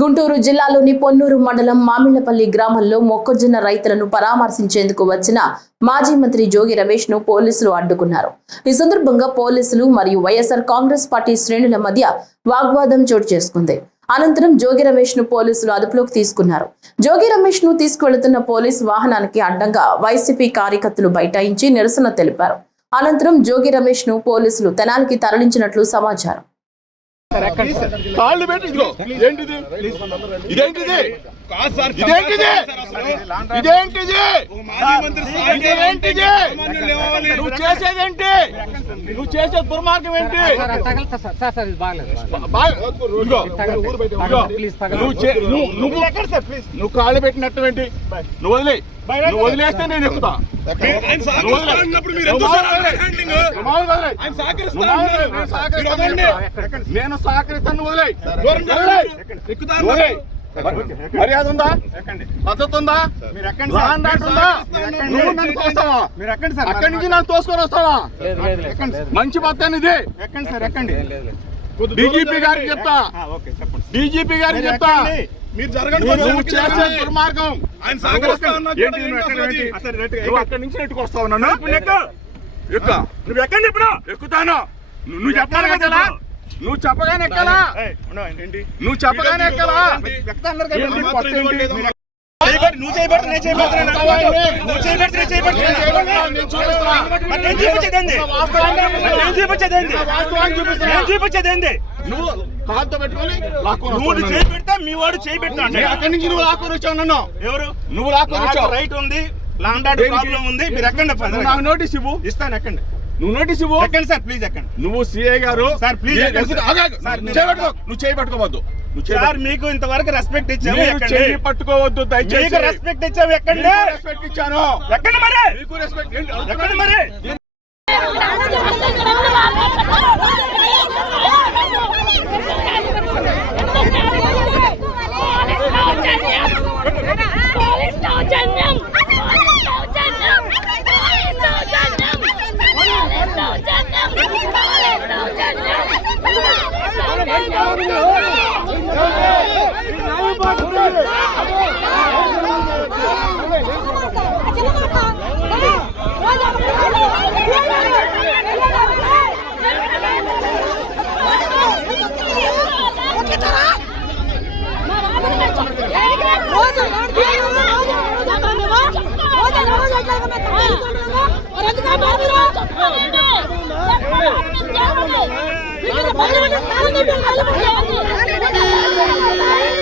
గుంటూరు జిల్లాలోని పొన్నూరు మండలం మామిళ్లపల్లి గ్రామంలో మొక్కజొన్న రైతులను పరామర్శించేందుకు వచ్చిన మాజీ మంత్రి జోగి రమేష్ ను పోలీసులు అడ్డుకున్నారు. ఈ సందర్భంగా పోలీసులు మరియు వైఎస్ఆర్ కాంగ్రెస్ పార్టీ శ్రేణుల మధ్య వాగ్వాదం చోటు చేసుకుంది. అనంతరం జోగి రమేష్ ను పోలీసులు అదుపులోకి తీసుకున్నారు. జోగి రమేష్ ను తీసుకువెళుతున్న పోలీసు వాహనానికి అడ్డంగా వైసీపీ కార్యకర్తలు బైఠాయించి నిరసన తెలిపారు. అనంతరం జోగి రమేష్ ను పోలీసులు తెనాలికి తరలించినట్లు సమాచారం. నువ్వు చేసే దుర్మార్గం ఏంటి? నువ్వు కాళ్ళు పెట్టినట్టు ఏంటి? నువ్వు వదిలేస్తే నేను ఎక్కుతా. నేను సహకరిస్తాను. మర్యాద ఉందా? పద్ధతి ఉందా? నువ్వు నన్ను తోస్తావా? అక్కడి నుంచి నన్ను తోసుకొని వస్తావా? మంచి పద్ధతి ఇది. ఎక్కండి సార్, ఎక్కండి. డీజీపీ గారికి చెప్తా, డీజీపీ గారికి చెప్తా. మీరు జరగండి, చేసే దుర్మార్గం. నువ్వు అక్కడి నుంచి నెట్టుకొస్తావు నన్ను. నువ్వు ఎక్కండి, ఇప్పుడు ఎక్కుతాను. నువ్వు చెప్పాలి కదా, నువ్వు చెప్పగానే ఎక్కాలా? నువ్వు చెప్పగానే ఎక్కాలా? నువ్వు కాలుతో పెట్టుకొని మీ వాడు చేయి పెడతా. అక్కడి నుంచి నువ్వు లాక్కొని వచ్చావు నన్ను. ఎవరు? నువ్వు లాక్కొని వచ్చావు. రైట్ ఉంది, లాండ్ ఆర్డర్ ప్రాబ్లం ఉంది. మీరు ఎక్కండి. నాకు నోటీస్ ఇవ్వు. ఇస్తాను, ఎక్కండి. నువ్వు నోటీస్ ఇవ్వు. ఎక్కండి సార్, ప్లీజ్ ఎక్కండి. నువ్వు సిఐ గారు సార్, ప్లీజ్. నువ్వు చేయి పట్టుకోవద్దు సార్. మీకు ఇంతవరకు రెస్పెక్ట్ ఇచ్చాము, చేయి పట్టుకోవద్దు దయచేసి. రెస్పెక్ట్ ఇచ్చాము, ఎక్కండి. రెస్పెక్ట్ ఇచ్చాను, ఎక్కండి. మరి మీకు రెస్పెక్ట్ ఎక్కండి. మరి Bye.